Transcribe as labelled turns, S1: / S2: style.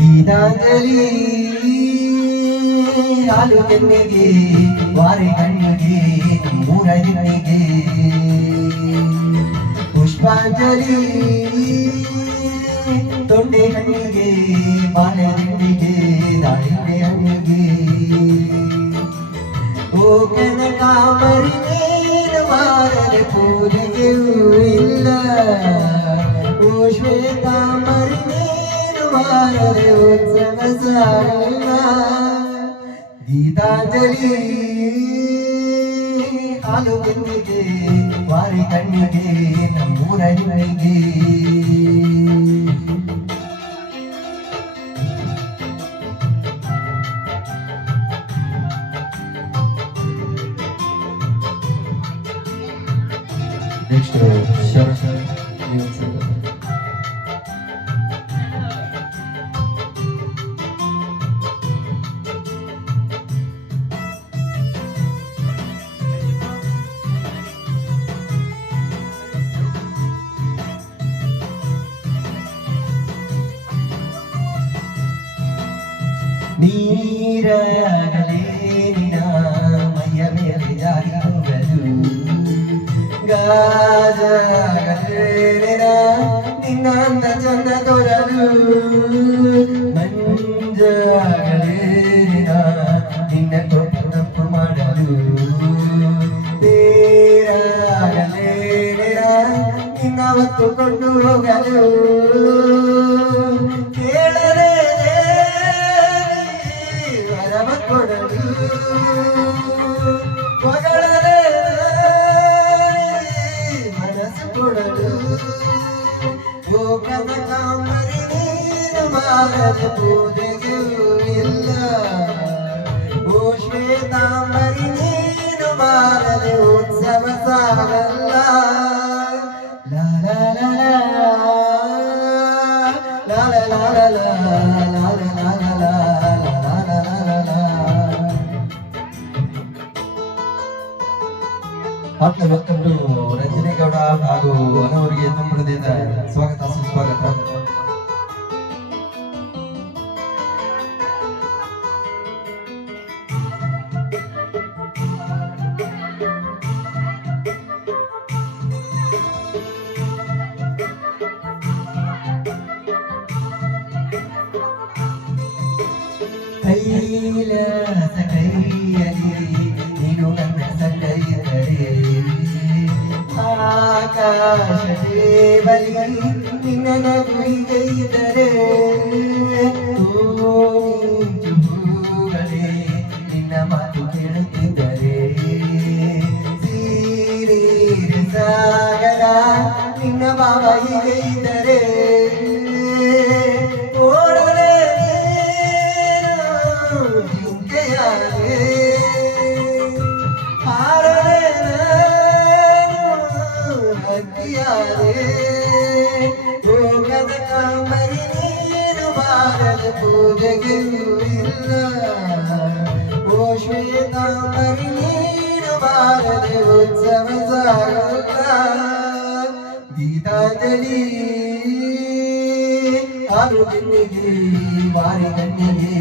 S1: ಗೀತಾಂಜಲಿ ಹಾಲು ಕೆನ್ನೆಗೆ ವಾರೆ ಕಣ್ಣಿಗೆ ನಮ್ಮೂರ ಹೆಣ್ಣಿಗೆ ಪುಷ್ಪಾಂಜಲಿ ತೊಂಡೆ ಹಣ್ಣಿಗೆ ಬಾಳೆ ಹಣ್ಣಿಗೆ ದಾಳಿಂಬೆ ಹಣ್ಣಿಗೆ ಓ ಕನಕಾಂಬರಿ ನೀನು ಮಾರದೆ ಪೂಜೆಗೆಯೂ ಇಲ್ಲ ಓ ಶ್ವೇತಾಂಬರಿ ನೀನು ಕುಮಾರರೆ ಉತ್ಸವ ಸಾರಲ್ಲ ಗೀತಾಂಜಲಿ ಹಾಲು ಗೆದ್ದಿಗೆ ವಾರಿ ಕಣ್ಣಿಗೆ ನಮ್ಮೂರ ನಿಮಗೆ Next to Sharashan. ನೀರಾಗಲೇ ನಿನ ಮೈಯ ಮೇಲೆ ಜಾರಿ ಹೋಗಲು ಗಾಜಾಗಲೇ ನಿನ ನಿನ್ನ ಅಂದ ಚಂದ ತೋರಲು ಮಂಜಾಗಲೇ ನಿನ ನಿನ್ನ ಕೊಟ್ಟು ನಿನ್ನ ಹೋಗಲು. ഭാരത പൂജകില്ല ഊഷ്മേതാമരി നീനു ഭാരത ഉത്സവ സാഗല്ല la la la la la la la la ಆತ್ಮ ವೆಲ್ಕಮ್ ಟು ರಂಜನೇಗೌಡ ಹಾಗೂ ಅನವರಿಗೆ ತಮ್ಮದಿಂದ ಸ್ವಾಗತ ಸುಸ್ವಾಗತ. ಕೈಲಾಸ ആകാശദേവതകൾ നിന്നതുരിതരെ ಗೀತಾಂಜಲಿ ಆರು ಗಂಟೆಗೆ ಬಾರಿ ಗಂಟೆಗೆ